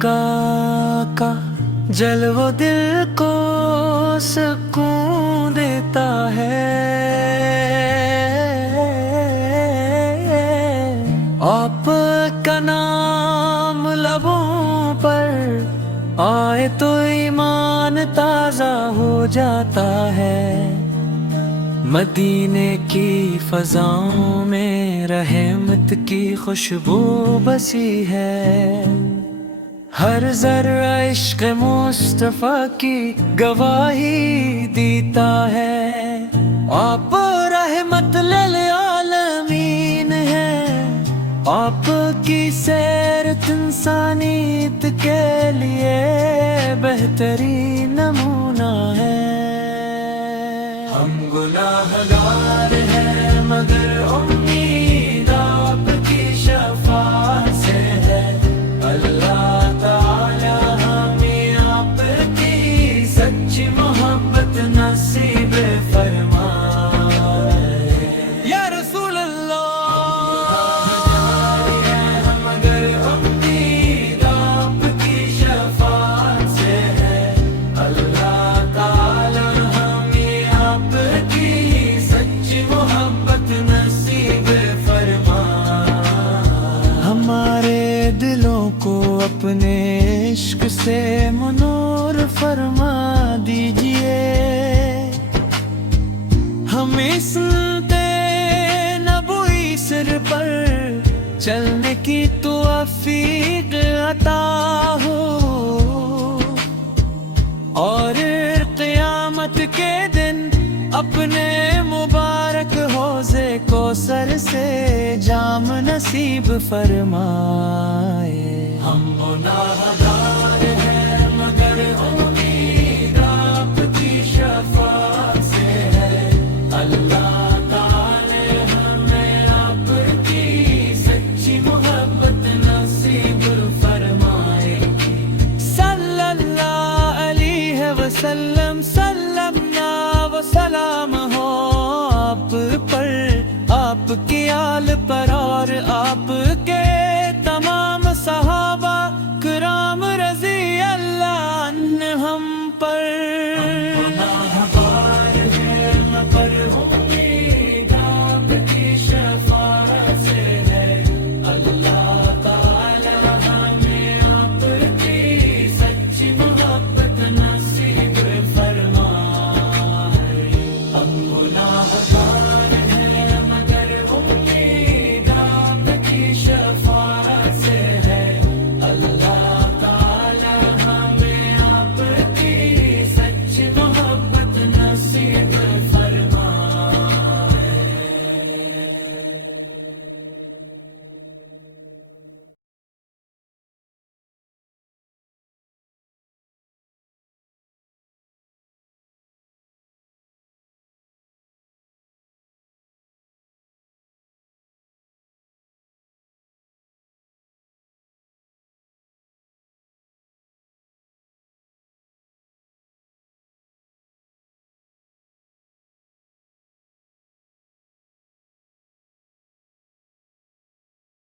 आका का जलवा दिल को सुकून देता है। आपका नाम लबों पर आए तो ईमान ताजा हो जाता है। मदीने की फजाओं में रहमत की खुशबू बसी है। हर जर्रा इश्क मुस्तफा की गवाही देता है। आप रहमत लिल आलमीन है। आपकी सैरत इंसानियत के लिए बेहतरीन नमूना है। हम गुनाहगार हैं मगर उम्मीद आपकी शफाअत से है। अल्लाह ताला हमें आपकी सच्ची मोहब्बत नसीब फरमाए। या रसूल अपने इश्क से मनूर फरमा दीजिए। हमें सुनते नबूई सिर पर चलने की तौफीक अता हो। और क़यामत के दिन अपने मुबारक हौज़े को सर से जाम नसीब फरमाए। हम गुनाहगार हैं मगर उम्मीद आपकी शफाअत से है। अल्लाह ताला हमें आपकी सच्ची मोहब्बत नसीब फरमाए। सल्लल्लाहु अलैहि वसल्लम सल्लमना व सलाम हो आप पर, आपके आल पर और आपके